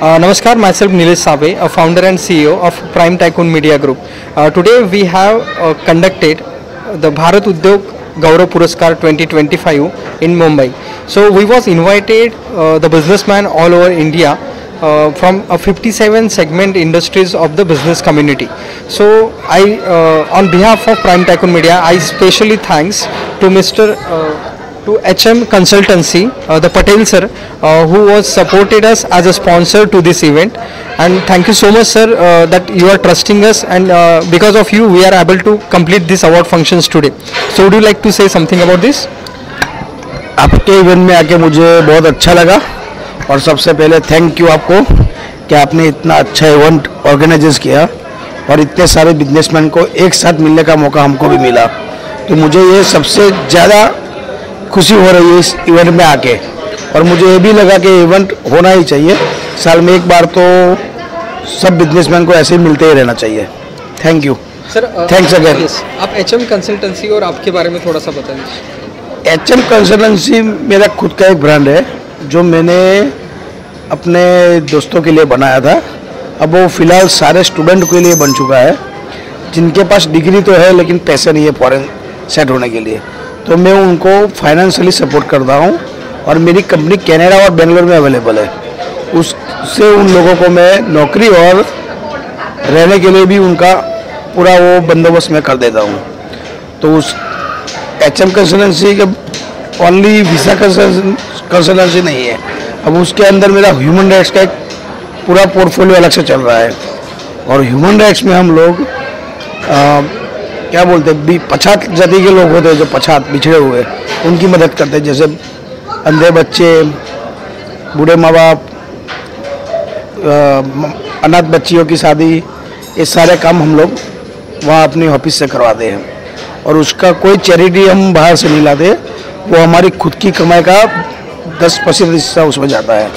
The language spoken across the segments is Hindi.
Namaskar, myself Nilesh Save, a founder and CEO of Prime Tycoon Media Group. Today we have conducted the Bharat Udyog Gaurav Puraskar 2025 in Mumbai. So we was invited the businessman all over India from 57 segment industries of the business community. So I, on behalf of Prime Tycoon Media, I specially thanks to Mr. To HM Consultancy, the Patel sir, who was supported us as a sponsor to this event. And thank you so much, sir, that you are trusting us, and because of you, we are able to complete this award functions today. So, would you like to say something about this? आपके इवेंट में आके मुझे बहुत अच्छा लगा और सबसे पहले थैंक यू आपको कि आपने इतना अच्छा इवेंट ऑर्गेनाइज किया और इतने सारे बिजनेसमैन को एक साथ मिलने का मौका हमको भी मिला। तो मुझे ये सबसे ज़्यादा खुशी हो रही है इस इवेंट में आके, और मुझे ये भी लगा कि इवेंट होना ही चाहिए, साल में एक बार तो सब बिजनेसमैन को ऐसे ही मिलते ही रहना चाहिए। Thank you sir, thanks again. आप HM कंसल्टेंसी और आपके बारे में थोड़ा सा बताइए। HM कंसल्टेंसी मेरा खुद का एक ब्रांड है जो मैंने अपने दोस्तों के लिए बनाया था। अब वो फ़िलहाल सारे स्टूडेंट के लिए बन चुका है जिनके पास डिग्री तो है लेकिन पैसे नहीं है फॉरेन सेट होने के लिए। तो मैं उनको फाइनेंशियली सपोर्ट करता हूँ और मेरी कंपनी कनाडा और बेंगलोर में अवेलेबल है। उससे उन लोगों को मैं नौकरी और रहने के लिए भी उनका पूरा वो बंदोबस्त मैं कर देता हूँ। तो उस HM कंसल्टेंसी के ओनली वीज़ा कंसल्टेंसी नहीं है, अब उसके अंदर मेरा ह्यूमन राइट्स का एक पूरा पोर्टफोलियो अलग से चल रहा है। और ह्यूमन राइट्स में हम लोग क्या बोलते हैं, पछात जाति के लोग होते हैं जो पछात बिछड़े हुए, उनकी मदद करते हैं, जैसे अंधे बच्चे, बूढ़े माँ बाप, अनाथ बच्चियों की शादी, ये सारे काम हम लोग वहाँ अपनी ऑफिस से करवाते हैं। और उसका कोई चैरिटी हम बाहर से नहीं लाते, वो हमारी खुद की कमाई का 10% हिस्सा उसमें जाता है।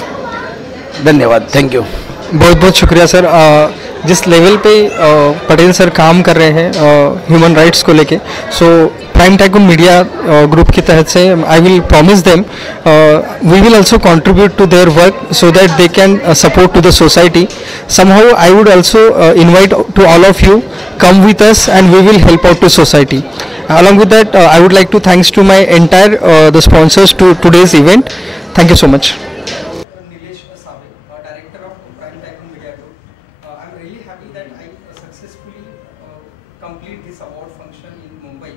धन्यवाद, थैंक यू। बहुत बहुत शुक्रिया सर। जिस लेवल पे पटेल सर काम कर रहे हैं ह्यूमन राइट्स को लेके, so Prime Tycoon Media Group की तहत से I will promise them we will also contribute to their work so that they can support to the society somehow. I would also invite to all of you come with us and we will help out to society. Along with that, I would like to thanks to my entire the sponsors to today's event. Thank you so much. Nilesh Save, director of Prime Tycoon Media Group. I'm really happy that I successfully complete this award function in Mumbai.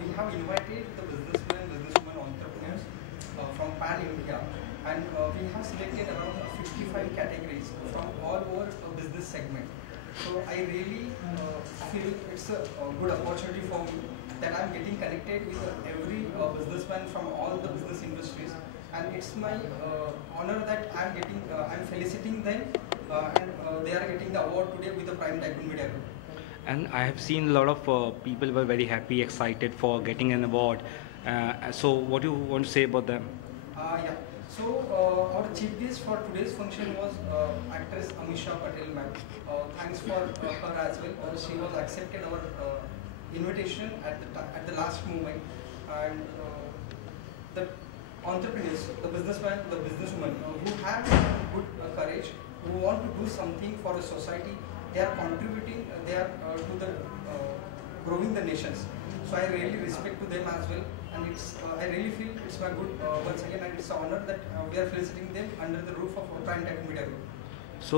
We have invited the businessmen, businesswomen, entrepreneurs from pan India, and we have selected around 55 categories from all over business segment. So I really feel it's a good opportunity for me that I'm getting connected with every businessman from all the business industries, and it's my honor that I'm felicitating them and they are getting the award today with the Prime Tycoon Media Group. And I have seen a lot of people were very happy, excited for getting an award. So what do you want to say about them? Yeah. So our chief guest for today's function was actress Amisha Patel ma'am. Thanks for her as well. She was accepted our invitation at the last moment, and the entrepreneurs, the businessman, the businesswoman who have good courage, who want to do something for the society, they are contributing. They are to the growing the nations. So I really respect to them as well. And I really feel it's my good once again, and it's an honor that we are felicitating them under the roof of Prime Tycoon Media Group. So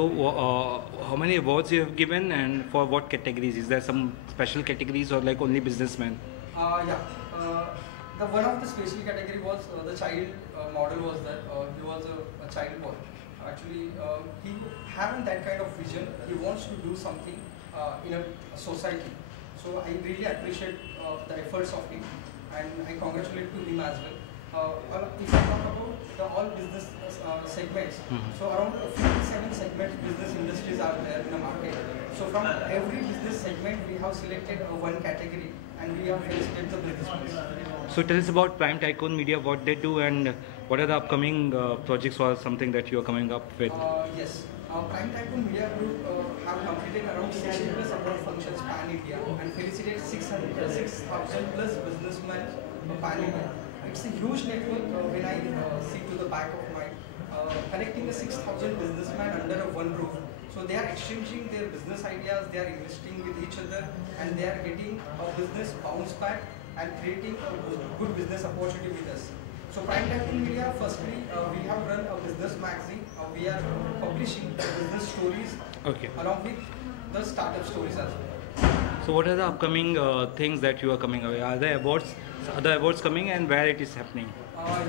how many awards you have given, and for what categories? Is there some special categories or like only businessmen? Yeah. The one of the special category was the child model was that he was a child boy. Actually, he having that kind of vision. He wants to do something in a society. So I really appreciate the efforts of him, and I congratulate to him as well. If I talk about the all business segments, so around 57 segments business industries are there in the market. So from every business segment we have selected one category, and we have felicitate the business. So tell us about Prime Tycoon Media, what they do, and what are the upcoming projects or something that you are coming up with? Yes. Prime Tycoon Media Group have completed around 60 plus award functions pan India and felicitate 6,000 plus businessmen pan India. It's a huge network when I see to the back of my connecting the 6,000 businessmen under a one roof. So they are exchanging their business ideas, they are investing with each other, and they are getting a business bounce back and creating a good business opportunity with us. So Prime Tycoon Media, firstly, we have run a business magazine. We are publishing business stories along with the startup stories as well. So what are the upcoming things that you are coming away? Are there awards, other awards coming, and where it is happening?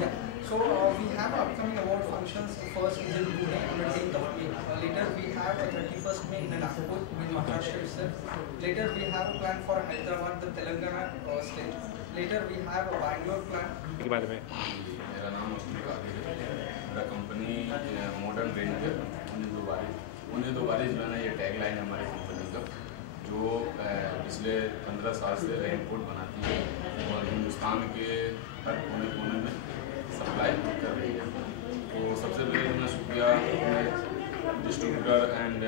Yeah. So we have upcoming award functions. First is in Pune on the 10th of May. Later we have a 31st May in Nagpur in Maharashtra itself. Later we have a plan for Hyderabad, the Telangana state. Later we have a Bangalore plan. By the way, मेरा नाम मुश्ताक आदिल है। मेरा कंपनी मॉडर्न रेंज है। उन्हें दो बारिश जो है ना, ये टैग लाइन है हमारी कंपनी का, जो पिछले 15 साल से रेनकोट बनाती है और हिंदुस्तान के हर कोने कोने में सप्लाई कर रही है। तो सबसे पहले मैं शुक्रिया डिस्ट्रीब्यूटर एंड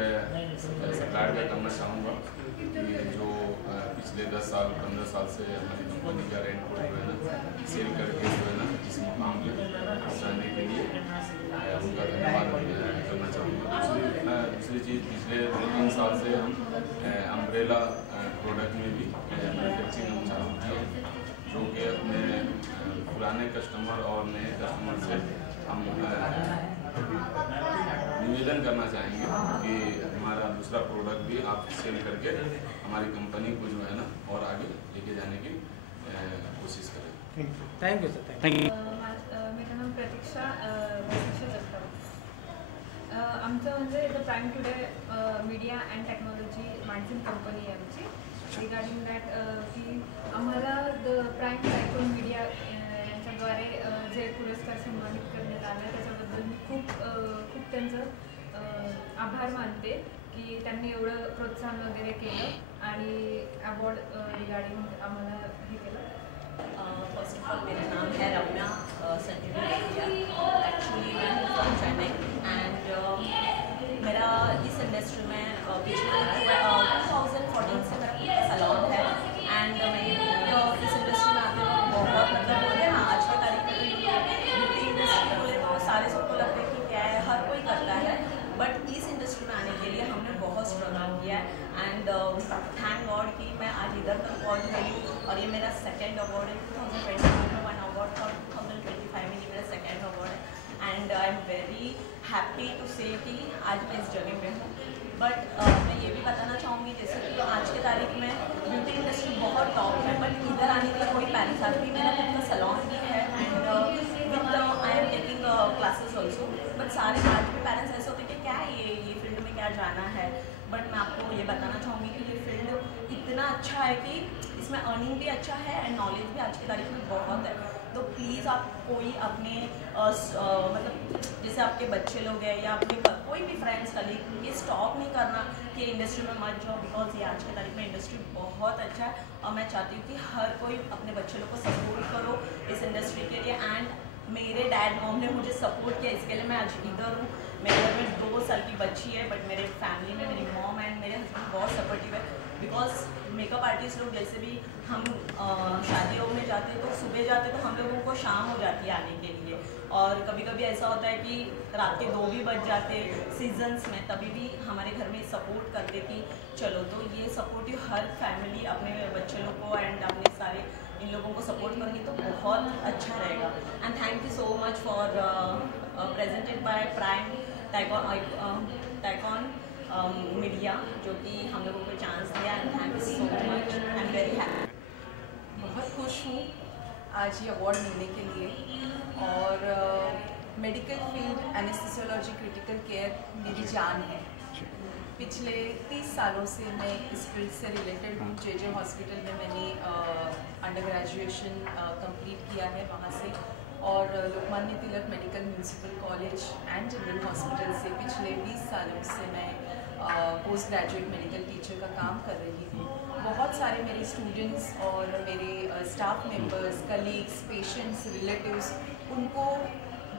सप्लायर का करना चाहूँगा कि जो पिछले 10 साल 15 साल से हमारी कंपनी का रेनकोट जो है ना सेल करके जो है ना इस मुकाम पर पहुँचाने के लिए उनका धन्यवाद करना चाहूँगा। दूसरी चीज़, पिछले 2-3 साल से हम अम्ब्रेला प्रोडक्ट में भी मैन्युफैक्चरिंग हम चालू किए हैं, जो कि अपने पुराने कस्टमर और नए कस्टमर से हम निवेदन करना चाहेंगे कि हमारा दूसरा प्रोडक्ट भी आप सेल करके हमारी कंपनी को जो है ना और आगे लेके जाने की कोशिश करें। Thank you sir. Thank you. मेरा नाम प्रतीक्षा जगताप। आमचं म्हणजे the prime today media and technology magazine company आहे आमची. रिगार्डिंग दॅट की आम्हाला द प्राईम टायकून मीडिया यांच्याद्वारे जे पुरस्कार सन्मानित करण्यात आला त्याच्याबद्दल मी खूप त्यांचं आभार मानते की त्यांनी एवढं प्रोत्साहन वगैरे केलं आणि अवॉर्ड रिगार्डिंग आम्हाला हे केलं. फर्स्ट ऑफ ऑल मेरा नाम है रम्या सर्टिफिकेट। एक्चुअली मैं हूँ फ्रॉम चेन्नई एंड मेरा इस इंडस्ट्री में पिछले 2014 से मेरा खुद का सैलून है एंड मैं इस इंडस्ट्री में आते हुए बहुत मतलब बोलते हैं ना, आज की तारीख में ब्यूटी इंडस्ट्री बोले तो सारे सबको लगता है कि क्या है, हर कोई करता है, बट इस इंडस्ट्री में आने के लिए हमने बहुत स्ट्रगल किया है एंड थैंक गॉड कि मैं आज इधर तक पहुँच गई हूँ और ये मेरा सेकेंड अवार्ड है। 2020 में 1 अवार्ड था, 2025 में ये मेरा सेकेंड अवार्ड है and I am very happy to say कि आज मैं इस जगह पे हूँ। बट मैं ये भी बताना चाहूँगी जैसे कि आज की तारीख में ब्यूटी इंडस्ट्री बहुत टॉप है, बट इधर आने के लिए कोई पैरेंट्स आते भी, मेरा खुद का सैलून भी है and with I am taking classes also, but सारे आज भी पेरेंट्स ऐसे होते कि क्या है ये फील्ड में क्या जाना है, बट मैं आपको ये बताना चाहूँगी कि ये फील्ड इतना अच्छा है कि इसमें अर्निंग भी अच्छा है एंड नॉलेज भी आज की तारीख में बहुत है। तो प्लीज़ आप कोई अपने मतलब जैसे आपके बच्चे लोग हैं या अपने कोई भी फ्रेंड्स कलीग, ये स्टॉप नहीं करना कि इंडस्ट्री में मत जाओ, बिकॉज ये आज की तारीख में इंडस्ट्री बहुत अच्छा है और मैं चाहती हूँ कि हर कोई अपने बच्चे लोग को सपोर्ट करो इस इंडस्ट्री के लिए। एंड मेरे डैड मॉम ने मुझे सपोर्ट किया, इसके लिए मैं आज इधर हूँ। मेरे घर में 2 साल की बच्ची है, बट मेरे फैमिली में मेरी मॉम एंड मेरे हस्बैंड बहुत सपोर्टिव है, बिकॉज मेकअप आर्टिस्ट लोग जैसे भी हम शादियों में जाते हैं तो सुबह जाते तो हम लोगों को शाम हो जाती है आने के लिए, और कभी कभी ऐसा होता है कि रात के 2 भी बज जाते सीजन्स में, तभी भी हमारे घर में सपोर्ट करते कि चलो। तो ये सपोर्टिव हर फैमिली अपने बच्चे लोग को एंड अपने सारे इन लोगों को सपोर्ट करेंगे तो बहुत अच्छा रहेगा। And thank you so much for presented by prime tycoon media, जो कि हम लोगों को चांस दिया and thank you so much. I am very happy. बहुत खुश हूँ आज ये अवार्ड मिलने के लिए, और medical field anaesthesiology critical care मेरी जान है। पिछले 30 सालों से मैं इस फील्ड से रिलेटेड हूँ। जे हॉस्पिटल में मैंने अंडर ग्रेजुएशन कंप्लीट किया है वहाँ से, और Lokmanya Tilak medical municipal college and general hospital से पिछले 20 सालों से मैं पोस्ट ग्रेजुएट मेडिकल टीचर का काम कर रही हूँ। बहुत सारे मेरे स्टूडेंट्स और मेरे staff members, colleagues, patients, relatives, उनको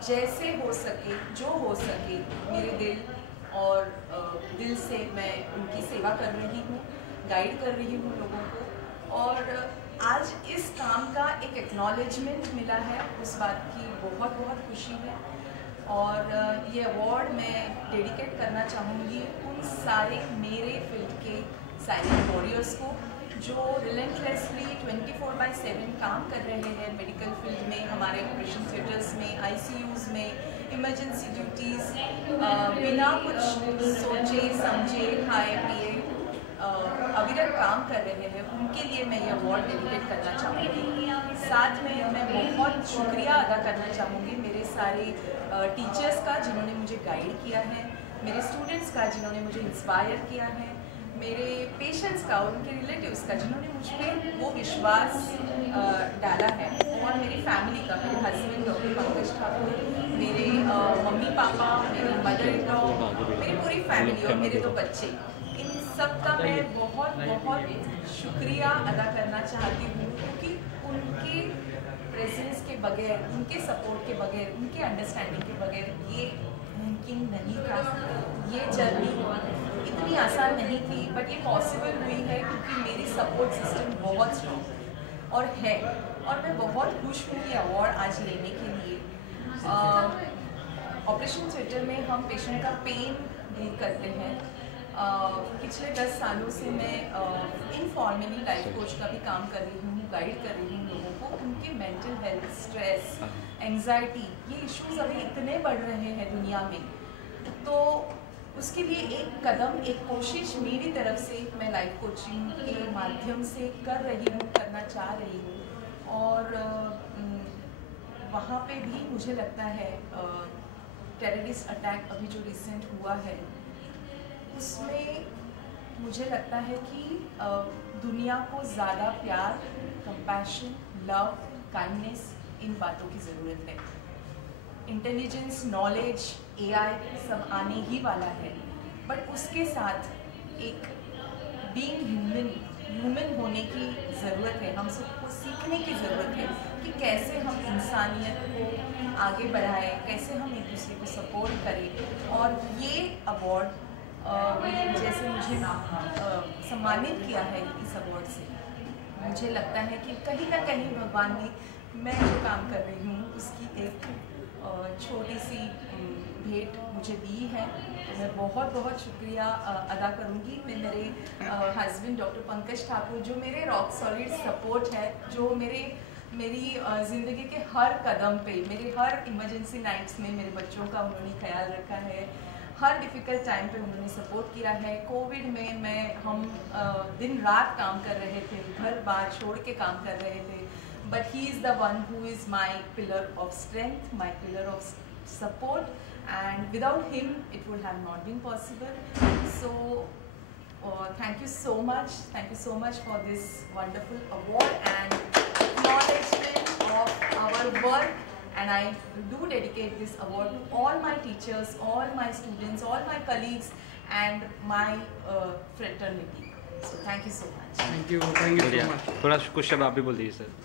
जैसे हो सके, जो हो सके, मेरे दिल से मैं उनकी सेवा कर रही हूँ, गाइड कर रही हूँ लोगों को। और आज इस काम का एक एक्नॉलेजमेंट मिला है, उस बात की बहुत बहुत खुशी है। और ये अवार्ड मैं डेडिकेट करना चाहूँगी उन सारे मेरे फील्ड के साइलेंट वॉरियर्स को जो रिलेंटलेसली 24/7 काम कर रहे हैं मेडिकल फील्ड में, हमारे ऑपरेशन थिएटर्स में, ICUs में, इमरजेंसी ड्यूटीज़, बिना कुछ सोचे समझे खाए पिए अविरत काम कर रहे हैं। उनके लिए मैं ये अवार्ड डेडिकेट करना चाहूँगी। साथ में मैं बहुत शुक्रिया अदा करना चाहूँगी मेरे सारे टीचर्स का जिन्होंने मुझे गाइड किया है, मेरे स्टूडेंट्स का जिन्होंने मुझे इंस्पायर किया है, मेरे पेशेंट्स का और उनके रिलेटिव्स का जिन्होंने मुझ पर वो विश्वास डाला है, और मेरी फैमिली का, मेरे हस्बैंड डॉक्टर पंकज ठाकुर, मेरे मम्मी पापा, मेरी मदर इन लॉ, मेरी पूरी फैमिली और मेरे 2 बच्चे, इन सब का मैं बहुत बहुत शुक्रिया अदा करना चाहती हूँ, क्योंकि उनके प्रेजेंस के बगैर, उनके सपोर्ट के बगैर, उनके अंडरस्टैंडिंग के बगैर ये मुमकिन नहीं था। ये जर्नी इतनी आसान नहीं थी, बट ये पॉसिबल हुई है क्योंकि मेरी सपोर्ट सिस्टम बहुत स्ट्रॉन्ग और है, और मैं बहुत खुश हूँ ये अवार्ड आज लेने के लिए। ऑपरेशन थिएटर में हम पेशेंट का पेन डील करते हैं। पिछले 10 सालों से मैं इनफॉर्मली लाइफ कोच का भी काम कर रही हूँ, गाइड कर रही हूँ लोगों को। उनके मेंटल हेल्थ, स्ट्रेस, एंजाइटी, ये इश्यूज अभी इतने बढ़ रहे हैं दुनिया में, तो उसके लिए एक कदम, एक कोशिश मेरी तरफ से मैं लाइफ कोचिंग के माध्यम से कर रही हूँ, करना चाह रही हूँ। और वहाँ पे भी मुझे लगता है टेररिस्ट अटैक अभी जो रिसेंट हुआ है, उसमें मुझे लगता है कि दुनिया को ज़्यादा प्यार, कंपैशन, लव, काइंडनेस, इन बातों की ज़रूरत है। इंटेलिजेंस, नॉलेज, AI सब आने ही वाला है, बट उसके साथ एक बीइंग ह्यूमन होने की ज़रूरत है। हम सबको सीखने की ज़रूरत है कि कैसे हम इंसानियत को आगे बढ़ाएं, कैसे हम एक दूसरे को सपोर्ट करें। और ये अवार्ड जैसे मुझे सम्मानित किया है इस अवार्ड से, मुझे लगता है कि कहीं ना कहीं भगवान ने मैं जो काम कर रही हूँ उसकी एक छोटी सी भेंट मुझे दी है। तो मैं बहुत बहुत शुक्रिया अदा करूँगी। मैं मेरे हस्बैंड डॉक्टर पंकज ठाकुर, जो मेरे रॉक सॉलिड सपोर्ट है, जो मेरी ज़िंदगी के हर कदम पे, मेरे हर इमरजेंसी नाइट्स में मेरे बच्चों का उन्होंने ख्याल रखा है, हर डिफ़िकल्ट टाइम पे उन्होंने सपोर्ट किया है। कोविड में हम दिन रात काम कर रहे थे, घर बार छोड़ के काम कर रहे थे, but he is the one who is my pillar of strength, my pillar of support, and without him it would have not been possible. So thank you so much for this wonderful award and acknowledgement of our work. And I do dedicate this award to all my teachers, all my students, all my colleagues, and my fraternity. So thank you so much. Thank you so much. थोड़ा कुछ शब्द आप भी बोल दीजिए sir.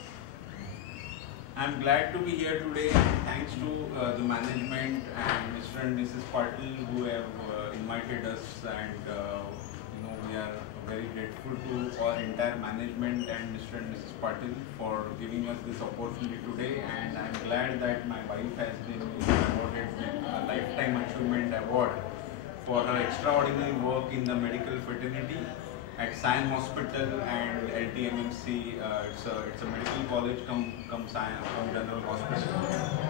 I'm glad to be here today. Thanks to the management and Mr. and Mrs. Patil who have invited us, and we are very grateful to our entire management and Mr. and Mrs. Patil for giving us this opportunity today. And I'm glad that my wife has been awarded with a Lifetime Achievement Award for her extraordinary work in the medical fraternity at Sion Hospital and LTMMC. It's a medical college come General Hospital,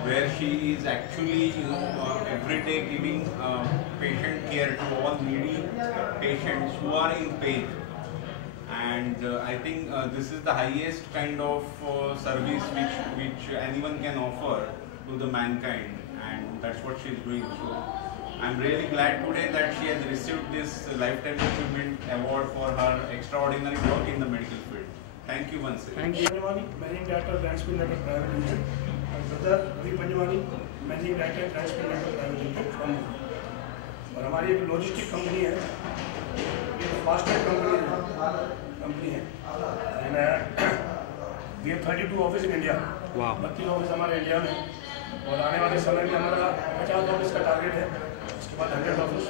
where she is actually every day giving patient care to all needy patients who are in pain. And I think this is the highest kind of service which anyone can offer to the mankind, and that's what she is doing. So I'm really glad today that she has received this Lifetime Achievement Award for her extraordinary work in the medical field. Thank you once again. Thank you. Panjwani, Managing Director, Grandspiel Network Private Limited. My brother Ravi Panjwani, Managing Director, Grandspiel Network Private Limited from Mumbai. और हमारी एक लॉजिस्टिक कंपनी है, एक फास्टटेग कंपनी है, and we have 32 office in India. 32 office हमारे इंडिया में, और आने वाले समय में हमारा 50 ऑफिस का टारगेट है, उसके बाद 100 ऑफिस,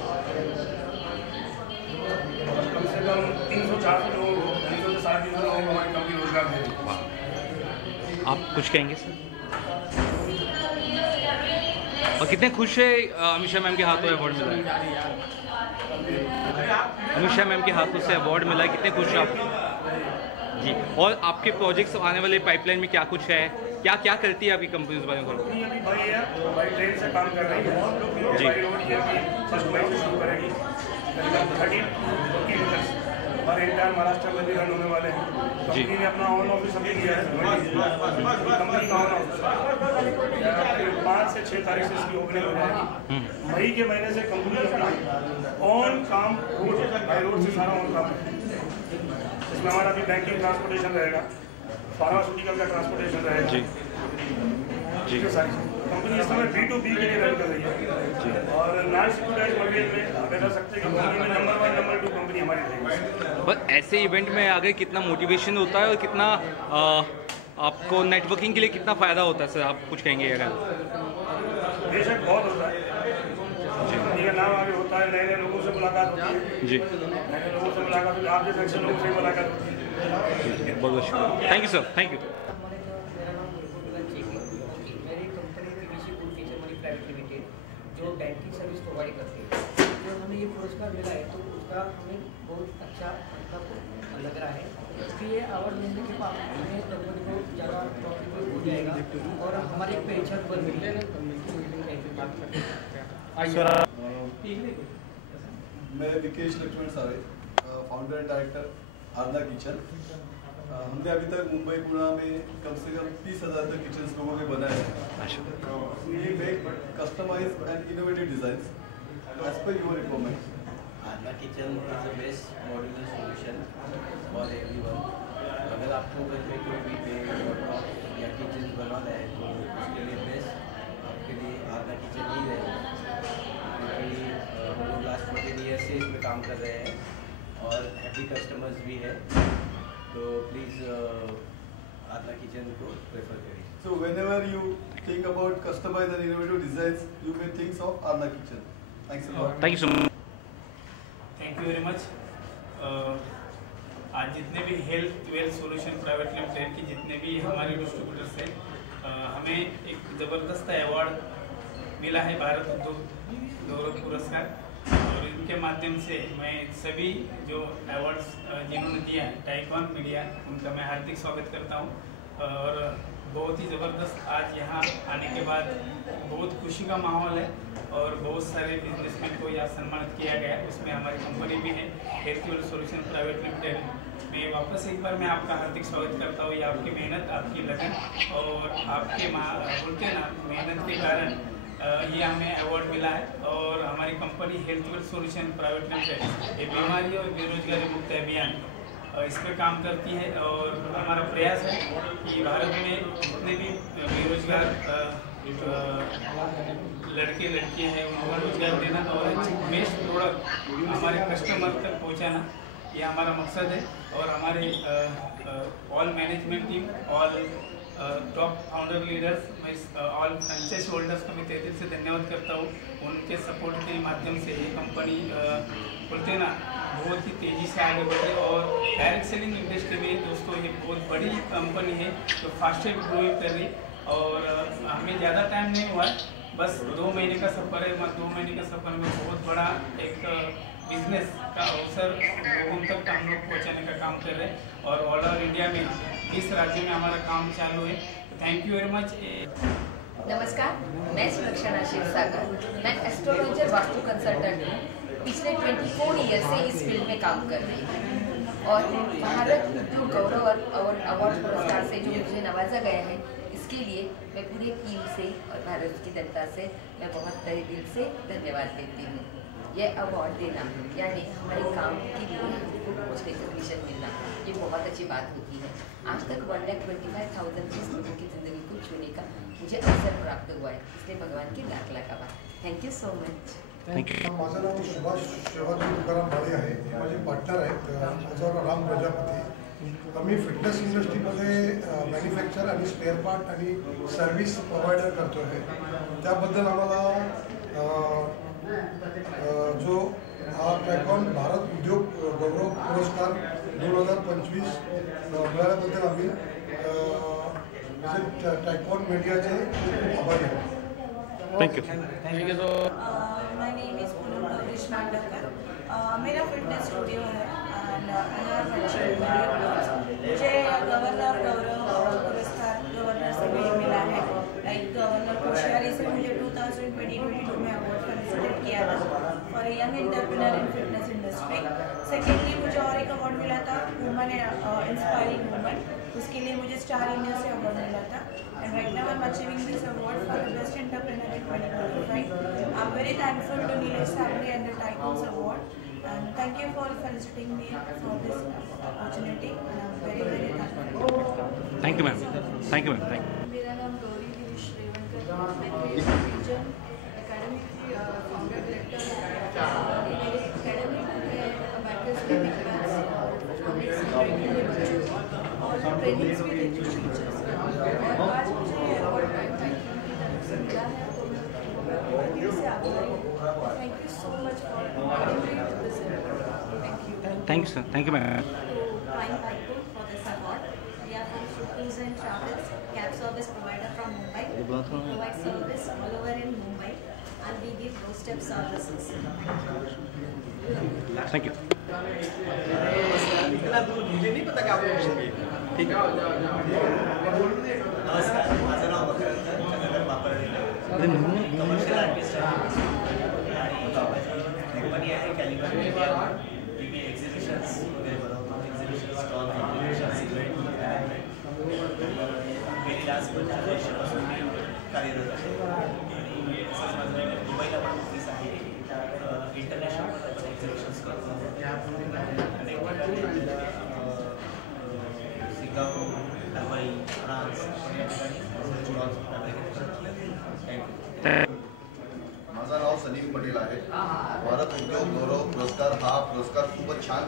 और कम से कम 300-400 लोगों को, 300 से 350 लोगों को हमारी कंपनी रोजगार दे रही है। आप कुछ कहेंगे सर? और कितने खुश है अमित शाह मैम के हाथों अवार्ड मिला है? अमित शाह मैम के हाथों से अवार्ड मिला है, कितने खुश हैं आप? जी, और आपके प्रोजेक्ट्स आने वाले पाइपलाइन में क्या कुछ है, क्या क्या करती है आपकी कंपनी उस बारे में? भाई ट्रेन से काम कर रही है जी। फर्स्ट मई से शुरू करेगी, 30 किलोमीटर और इंडिया महाराष्ट्र में भी रन होने वाले हैं। जी। कंपनी ने अपना ऑन ऑफिस अभी किया है, कंपनी का ऑन ऑफिस 5 से 6 तारीख से इसकी ओपनिंग हो जाएगी। मई के महीने से कंपनी अपना ऑन काम बाई रोड से सारा ऑन काम है। इसमें हमारा भी बैंकिंग ट्रांसपोर्टेशन रहेगा, फार्मास्यूटिकल का ट्रांसपोर्टेशन रहेगा। जी जी सारी कंपनी इस समय B2B के लिए रन कर रही है और नॉन सिक्योराइज मटेरियल में आप कह सकते हैं कि कंपनी में नंबर 1 नंबर 2 कंपनी हमारी रहेगी। बस ऐसे इवेंट में आगे कितना मोटिवेशन होता है और कितना आपको नेटवर्किंग के लिए कितना फ़ायदा होता है सर, आप कुछ कहेंगे अगर? बेशक बहुत होता है, कंपनी का नाम आगे होता है, नए नए लोगों से मुलाकात होती है। जी, नए नए लोगों से मुलाकात होती है, आप जैसे अच्छे लोगों से मुलाकात होती है। बहुत बहुत शुक्रिया, thank you sir, thank you. जो बैंकिंग सर्विस प्रोवाइड करती है, जो हमें ये पुरस्कार मिला है तो उसका हमें बहुत अच्छा मतलब लग रहा है। इसलिए अवार्ड मिलने के बाद हमें कंपनी को ज़्यादा प्रॉफिटेबल हो जाएगा और हमारी एक पहचान बन गई है। मैं विकेश लक्ष्मण सारे, founder and director Aarna kitchen. हमने अभी तक मुंबई पुणे में कम से कम 30,000 तक किचन्स लोगों के बनाए हैं। We make customized and innovative designs as per your requirement. Aarna kitchen is the best modular solution for everyone. अगर आपको घर में कोई भी पे या किचन बनाना है तो उसके लिए बेस्ट आपके लिए आरना किचन ही रहेगा, क्योंकि हम लोग लास्ट 14 ईयर से इसमें काम कर रहे हैं और हैप्पी कस्टमर्स भी है, तो प्लीज़ आरना किचन को प्रेफर करिए। So whenever you think about customized and innovative designs, you may think of Arna Kitchen. Thanks a lot. Thank you so much. Thank you very much. आज जितने भी health wealth solution private limited की जितने भी हमारे डिस्ट्रीब्यूटर्स हैं, हमें एक ज़बरदस्त अवार्ड मिला है भारत उद्योग गौरव पुरस्कार, और इनके माध्यम से मैं सभी जो अवार्ड्स जिन्होंने दिया है टाइकॉन मीडिया, उनका मैं हार्दिक स्वागत करता हूँ। और बहुत ही ज़बरदस्त आज यहाँ आने के बाद बहुत खुशी का माहौल है और बहुत सारे बिजनेसमैन को यहाँ सम्मानित किया गया, उसमें हमारी कंपनी भी है health wealth solution private limited. मैं वापस एक बार मैं आपका हार्दिक स्वागत करता हूँ। ये आपकी मेहनत, आपकी लगन और आपके बोलते ना मेहनत के कारण ये हमें अवार्ड मिला है। और हमारी company health wealth solution private limited ये बीमारी और बेरोजगारी मुक्त अभियान इस पर काम करती है और हमारा प्रयास है कि भारत में जितने भी बेरोजगार लड़के लड़कियां हैं उनको रोजगार देना और बेस्ट प्रोडक्ट हमारे कस्टमर तक पहुंचाना, ये हमारा मकसद है। और हमारे all management team, all top founder leaders, मैं ऑल फ्रेंचाइज होल्डर्स को मैं तहे दिल से धन्यवाद करता हूँ। उनके सपोर्ट के माध्यम से ये कंपनी बोलते ना बहुत ही तेज़ी से आगे बढ़े और डायरेक्ट सेलिंग इंडस्ट्री में दोस्तों ये बहुत बड़ी कंपनी है जो फास्टेस्ट ग्रोइंग कर रही। और हमें ज़्यादा टाइम नहीं हुआ, बस 2 महीने का सफ़र है। 2 महीने का सफ़र में बहुत बड़ा एक बिजनेस का अवसर लोगों तक हम लोग पहुँचाने का काम कर रहे हैं और ऑल ओवर इंडिया में 20 राज्यों में हमारा काम चालू है। Thank you very much. नमस्कार, मैं सुलक्षणा शिवसागर, मैं एस्ट्रोलॉजर वास्तु कंसल्टेंट हूँ। पिछले 24 ईयर से इस फील्ड में काम कर रही हूँ और भारत उद्योग गौरव अवार्ड पुरस्कार से जो मुझे नवाजा गया है, इसके लिए मैं पूरी टीम से और भारत की जनता से मैं बहुत तहे दिल से धन्यवाद देती हूँ। यह अवार्ड देना यानी हमारे काम के लिए हमको कुछ रिकग्निशन मिलना, ये बहुत अच्छी बात होती है। आज तक 1,25,000 लोगों की ज़िंदगी को छूने का मुझे अवसर प्राप्त हुआ है, इसलिए भगवान की लाख आभार। Thank you so much. माझं नाव सुभाष शिवाजी तुकाराम भाडे आहे, माझे पार्टनर आहेत माझ्यावर राम प्रजापती। आम्ही फिटनेस इंडस्ट्रीमध्ये मॅन्युफॅक्चर आणि स्पेअर पार्ट आणि सर्व्हिस प्रोव्हाइडर करतो आहे। त्याबद्दल आम्हाला जो हा टायकॉन भारत उद्योग गौरव पुरस्कार 2025 मिळाल्याबद्दल आम्ही टायकॉन मीडियाचे खूप आभारी आहोत। Thank you. My name is Poonam Gaurish Mandkar. मेरा फिटनेस स्टूडियो है एंड आई हैव अचीव्ड मुझे गवर्नर गौरव पुरस्कार गवर्नर से भी मिला है। लाइक गवर्नर कोश्यारी से मुझे 2022 में अवार्ड कंसिडर किया था for young entrepreneur in fitness industry. Secondly मुझे और एक अवार्ड मिला था वुमन इंस्पायरिंग वुमन, उसके लिए मुझे स्टार इंडिया से अवार्ड मिला था। And right now I am achieving this award for the best entrepreneur in 2025। I am very thankful to Nilesh Sable and the Tycoons award and thank you for feliciting me for this opportunity and I'm very thankful. Thank you ma'am, thank you ma'am, thank you. मेरा नाम गौरी गिरीश रेवणकर, मैं क्रिएटिव विजन एकेडमी की फाउंडर डायरेक्टर हूँ। मेरे एकेडमी में अबैकस लिविंग क्लास और कॉमिक्स राइटिंग के बच्चों और ट्रेनिंग्स भी देती हूँ टीचर्स को। और आज मुझे अवार्ड प्राइम टाइकून की तरफ से मिला है तो मैं बहुत दिल से आभारी हूँ। Thank you so much for thank you sir, thank you ma'am. Prime Tycoon for this award. We are from Shootings and Travels, cab service provider from Mumbai. We provide service all over in Mumbai and we give doorstep services. Thank you. मुझे नहीं पता क्या आप ठीक है। नमस्कार, माझं नाव मकरंद चंद्रकांत बापरडे, कमर्शियल आर्टिस्ट आहे आणि कंपनी आहे कॅलिबर मीडिया। मी एक्झिबिशन्स वगैरे बनवतो, एक्झिबिशन स्टॉल, एक्झिबिशन्स इव्हेंट गेली लास्ट 25 वर्षापासून मी कार्यरत आहे आणि तसंच माझं दुबईला पण ऑफिस आहे। इंटरनॅशनल पण एक्झिबिशन्स करतो अनेक ठिकाणी, सिंगापूर, दुबई, फ्रान्स या ठिकाणी स्टॉल्स थँक्यू। माझं नाव सलीम पटेल आहे। भारत उद्योग गौरव पुरस्कार हा पुरस्कार खूपच छान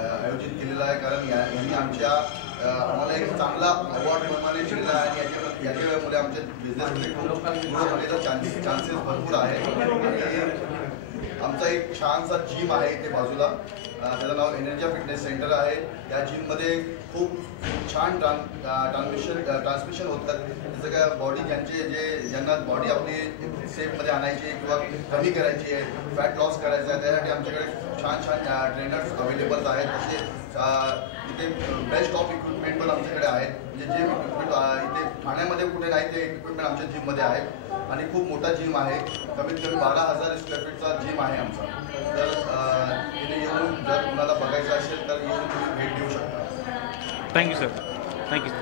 आयोजित केलेला आहे, कारण यांनी आम्हाला एक चांगला अवॉर्ड प्रमाणे दिलेला आहे आणि याच्यामुळे आमच्या बिझनेसमध्ये खूप ग्रोथ होण्याचा चान्सेस भरपूर आहे। आणि आमचा एक छानसा जिम आहे इथे बाजूला, त्याचं नाव एनर्जी फिटनेस सेंटर आहे। या जिममध्ये खूप छान ट्रान्समिशन होतात, जसं काय बॉडी ज्यांना बॉडी आपली शेपमध्ये आणायची किंवा कमी करायची आहे, फॅट लॉस करायचा आहे, त्यासाठी आमच्याकडे छान छान ट्रेनर्स अवेलेबल आहेत। तसे इथे बेस्ट ऑफ इक्विपमेंट पण आमच्याकडे आहेत, म्हणजे जे इक्विपमेंट इथे ठाण्यामध्ये कुठे नाही ते इक्विपमेंट आमच्या जिममध्ये आहेत आणि खूप मोठा जिम आहे, कमीत कमी 12,000 स्क्वेअर फीटचा जिम आहे आमचा। तर इथे येऊन जर तुम्हाला बघायचं असेल तर येऊन तुम्ही भेट देऊ शकता। Thank you sir, thank you.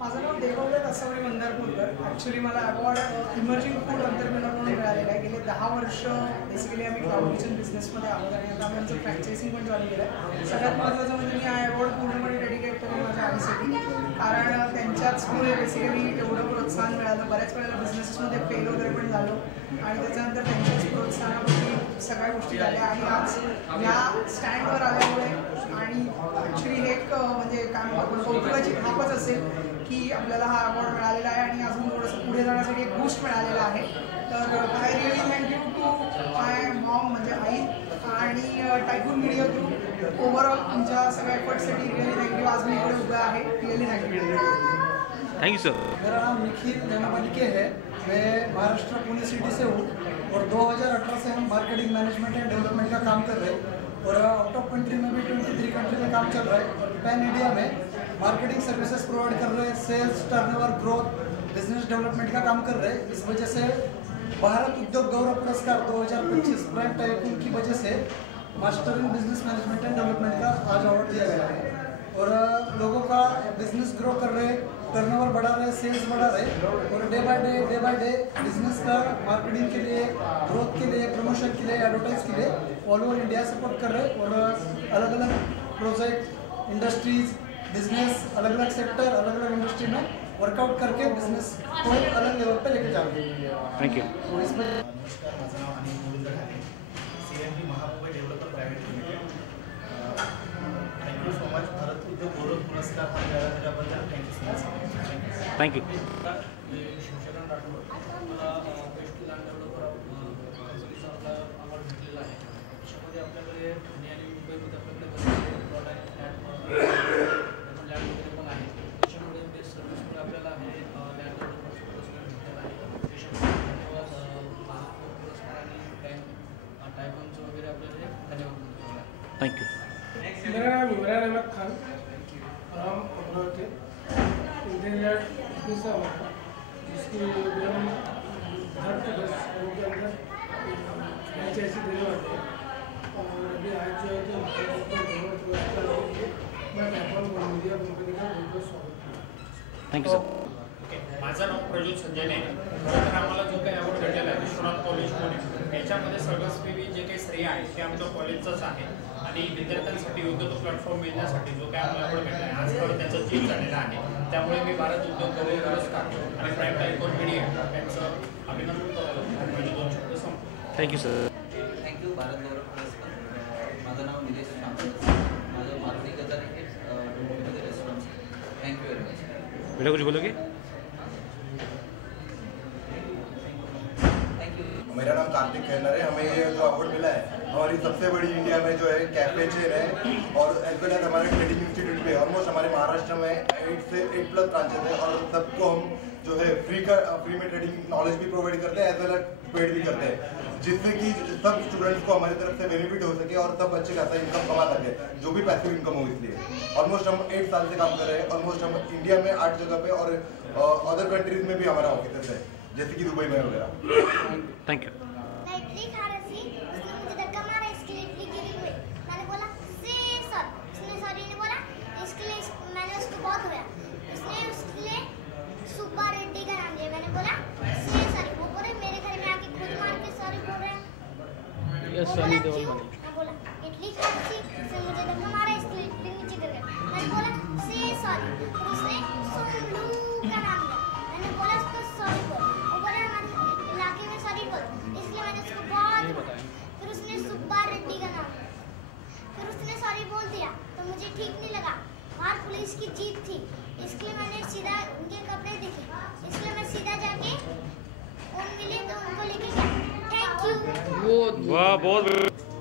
माझं नाव देवव्रत असवरे मंदारपूरकर। ॲक्च्युली मला अवॉर्ड इमर्जिंग फूड एंटरप्रेन्योर म्हणून मिळालेला आहे। गेले 10 वर्ष बेसिकली आम्ही क्लाउड किचन बिझनेसमध्ये आहोत आणि आता आम्ही आमचं फ्रँचायझिंग पण चालू केलं आहे। सगळ्यात महत्त्वाचं म्हणजे मी हा अवॉर्ड पूर्णपणे डेडिकेट करेन माझ्या आईसाठी, कारण त्यांच्याचमुळे बेसिकली एवढं प्रोत्साहन मिळालं। बऱ्याच वेळेला बिझनेसेसमध्ये फेल वगैरे पण झालो आणि त्याच्यानंतर त्यांच्याच प्रोत्साहनावरती सगळ्या गोष्टी झाल्या आणि आज या स्टँडवर आल्यामुळे आणि ॲक्च्युली हे एक म्हणजे काय म्हणतो कौतुकाची थापच असेल की आपल्याला हा अवॉर्ड मिळालेला आहे आणि अजून थोडंसं पुढे जाण्यासाठी एक बूस्ट मिळालेला आहे। तर I really thank you to my mom म्हणजे आई आणि टायकून मीडिया ग्रुप ओव्हरऑल तुमच्या सगळ्या एफर्ट्ससाठी रिअली थँक्यू। आज मी इकडे उभा आहे, really thank you. Thank you sir. मेरा नाम निखिल नैनामलिके है, मैं महाराष्ट्र पुणे सिटी से हूँ और 2018 से हम मार्केटिंग मैनेजमेंट एंड डेवलपमेंट का काम कर रहे हैं और आउट ऑफ कंट्री में भी 23 कंट्री में काम चल रहा है और पैन इंडिया में मार्केटिंग सर्विसेज प्रोवाइड कर रहे हैं, sales, turnover, growth, business development का काम कर रहे हैं। इस वजह से भारत उद्योग गौरव पुरस्कार 2025 प्राइम टाइकून की वजह से master in business management and development का आज अवार्ड दिया गया है और लोगों का बिजनेस ग्रो कर रहे हैं, टर्नओवर बढ़ा रहे, सेल्स बढ़ा रहे और डे बाय डे बिजनेस का मार्केटिंग के लिए, ग्रोथ के लिए, प्रमोशन के लिए, एडवर्टाइज के लिए ऑल ओवर इंडिया सपोर्ट कर रहे और अलग अलग प्रोजेक्ट, इंडस्ट्रीज, बिजनेस, अलग अलग सेक्टर, अलग अलग इंडस्ट्री में वर्कआउट करके बिजनेस को एक अलग लेवल पर लेके जा रहे हैं। Thank you. तो इसमें नमस्कार, माझं नाव अनिल मुरुगन आहे, CMD Mahamumbai developer private limited. Thank you so much. Bharat Udyog Gaurav Puraskar हा मिळाला त्याच्याबद्दल thank you so much. Thank you. Shivsharan Rathod, मला बेस्ट लँड डेव्हलपर आपला अवॉर्ड भेटलेला आहे। त्याच्यामध्ये आपल्याकडे ठाणे आणि मुंबईमध्ये आपल्याकडे प्लॉट आहे, फ्लॅट लँड वगैरे पण आहे। त्याच्यामुळे बेस्ट सर्व्हिसमुळे आपल्याला हे लँड डेव्हलपर भेटलेला आहे। Thank you. मेरा नाम इमरान अहमद खान, हम अमरावती इंटरनेट बिजनेस से हुआ था, जिसकी हम घर के 10 सालों के अंदर फ्रेंचाइजी देने वाले हैं। और अभी आज जो है मैं टेक्नोल मीडिया कंपनी का बहुत स्वागत करतो। Thank you sir. माझं नाव प्रज्वल संजय ने तर आम्हाला जो काही अवॉर्ड भेटलेला आहे विश्वनाथ कॉलेज पुणे याच्यामध्ये सर्वस्वी जे काही श्रेय आहे ते आमच्या कॉलेजचंच आहे आणि विद्यार्थ्यांसाठी योग्य तो प्लॅटफॉर्म मिळण्यासाठी जो काही आम्हाला अवॉर्ड भेटला आहे आजकाल त्याचा चीज झालेला आहे। त्यामुळे मी भारत उद्योग गौरव पुरस्कार आणि प्राईम टाईम फॉर मीडिया यांचं अभिनंदन करतो आणि माझे 2 शब्द संपतो। Thank you sir. थँक्यू भारत गौरव पुरस्कार। माझं नाव निलेश शांत, माझं मारुती गजारी हे डोंबिवलीमध्ये रेस्टॉरंट। Thank you very much. बेटा कुछ बोलोगे? मेरा नाम कार्तिक खैरनार है। हमें ये जो अवार्ड मिला है हमारी सबसे बड़ी इंडिया में जो है कैफे चेन है और एज वेल एज हमारे ट्रेडिंग इंस्टीट्यूट पे ऑलमोस्ट हमारे महाराष्ट्र में 8+ ब्रांचेस है और सबको हम जो है फ्री में ट्रेडिंग नॉलेज भी प्रोवाइड करते हैं एज वेल एज पेड भी करते हैं, जिससे कि सब स्टूडेंट्स को हमारी तरफ से बेनिफिट हो सके और सब अच्छे खासा इनकम कमा सके, जो भी पैसिव इनकम हो। इसलिए ऑलमोस्ट हम 8 साल से काम कर रहे हैं। ऑलमोस्ट हम इंडिया में 8 जगह पे और अदर कंट्रीज में भी हमारा ऑफिस है, जैसे कि दुबई में वगैरह। Thank you. मैं इडली खा रही थी, उसने मुझे धक्का मारा, इसके लिए इडली गिरी हुई। मैंने बोला से सर, उसने सॉरी नहीं बोला, इसके लिए मैंने उसको बहुत रोया। उसने उसके लिए सुब्बा रेड्डी का नाम लिया। मैंने बोला से सॉरी, वो बोले मेरे घर में आके खुद मार के सॉरी बोल रहे हैं। वो बोला क्यों? मैं बोला इडली खा रही थी, उसने मुझे धक्का मारा, इसके लिए इडली नीचे गिर गई। मैंने बोला से सॉरी, फिर उसने सोनू का नाम लिया। मैंने बोला उसको सॉरी बोल, वो बोला हमारे इलाके में सॉरी बोल, इसलिए मैंने उसको बहुत। फिर उसने सुब्बा रेड्डी का नाम लिया, फिर उसने सॉरी बोल दिया तो मुझे ठीक नहीं लगा। बाहर पुलिस की जीप थी, इसलिए मैंने सीधा उनके कपड़े देखे, इसलिए मैं सीधा जाके उन मिले तो उनको लेके गया। Thank you. वाह, बहुत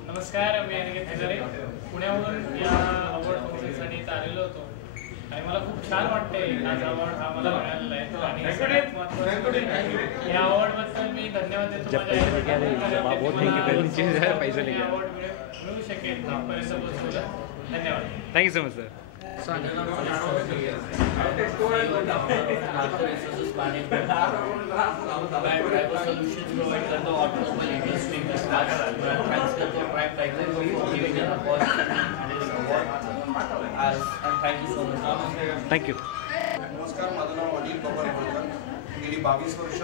नमस्कार, मी अनिकेत खैजारे पुण्यावरून या अवॉर्ड फंक्शनसाठी इथं आलेलो होतो आणि मला खूप छान वाटतंय आज अवॉर्ड हा मला मिळालेला आहे आणि सगळ्यात महत्त्वाचं या अवॉर्डबद्दल मी धन्यवाद देतो माझ्या पैसे अवॉर्ड मिळू शकेल तिथपर्यंत पोहोचवलं। धन्यवाद। Thank you so much sir. solutions provide to the automobile industry. Thanks to the Prime Tiger for giving an opportunity and this award. And thank you so much. Thank you. नमस्कार, माझं नाव अनिल पवार बोलकर। गेली 22 वर्ष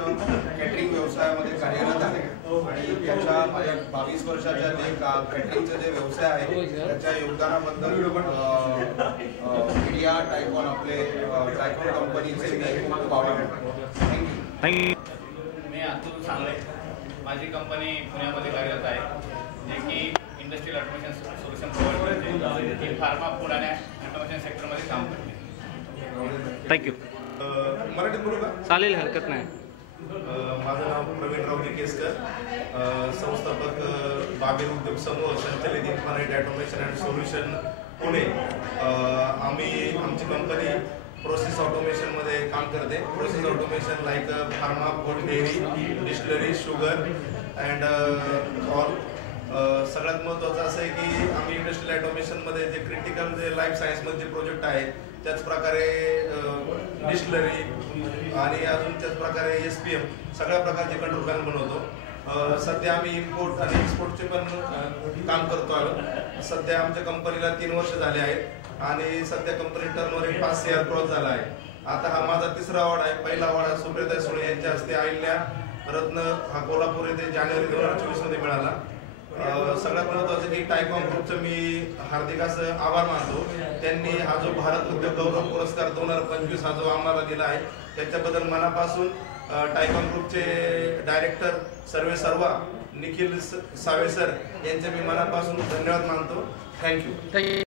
कॅटरिंग व्यवसायामध्ये कार्यरत आहे आणि त्याच्या माझ्या 22 वर्षाच्या जे कॅटरिंगचे जे व्यवसाय आहे त्याच्या योगदानाबद्दल मीडिया टायकॉन आपले टायकॉन कंपनीचे मी खूप आभार मानतो। थँक्यू। मी अतुल सांगळे, माझी कंपनी पुण्यामध्ये कार्यरत आहे जे की इंडस्ट्रियल ऑटोमेशन सोल्युशन प्रोव्हाइड करते, ही फार्मा फूड आणि ऑटोमेशन सेक्टरमध्ये काम करते। थँक्यू। मराठीत बोलू का? चालेल, हरकत नाही। माझं नाव प्रवीणराव केसकर, संस्थापक बाबेर उद्योग समूह, संचालित infinite automation and solution Pune. आमची कंपनी प्रोसेस ऑटोमेशनमध्ये काम करते। Process automation like pharma, food, dairy, distillery, sugar and all. सगळ्यात महत्त्वाचं असं आहे की आम्ही इंडस्ट्रियल ऑटोमेशनमध्ये जे क्रिटिकल जे लाईफ सायन्समध्ये जे प्रोजेक्ट आहेत त्याच प्रकारे डिस्टिलरी आणि अजून त्याच प्रकारे SPM सगळ्या प्रकारचे कंट्रोल पॅनल बनवतो। सध्या आम्ही इम्पोर्ट आणि एक्सपोर्टचे पण काम करतो आहोत। सध्या आमच्या कंपनीला 3 वर्ष झाले आहेत आणि सध्या कंपनी टर्नओव्हर 5 CR क्रॉस झाला आहे। आता हा माझा 3रा अवॉर्ड आहे। पहिला अवॉर्ड हा सुप्रिया सुळे यांच्या हस्ते अहिल्या रत्न हा कोल्हापूर येथे जानेवारी 2024 मध्ये मिळाला। सगळ्यात महत्त्वाचं की टायकॉन ग्रुपचं मी हार्दिक असं आभार मानतो। त्यांनी हा जो भारत उद्योग गौरव पुरस्कार 2025 हा जो आम्हाला दिला आहे त्याच्याबद्दल मनापासून टायकॉन ग्रुपचे डायरेक्टर सर्वा निखिल सावे सर यांचे मी मनापासून धन्यवाद मानतो। थँक्यू।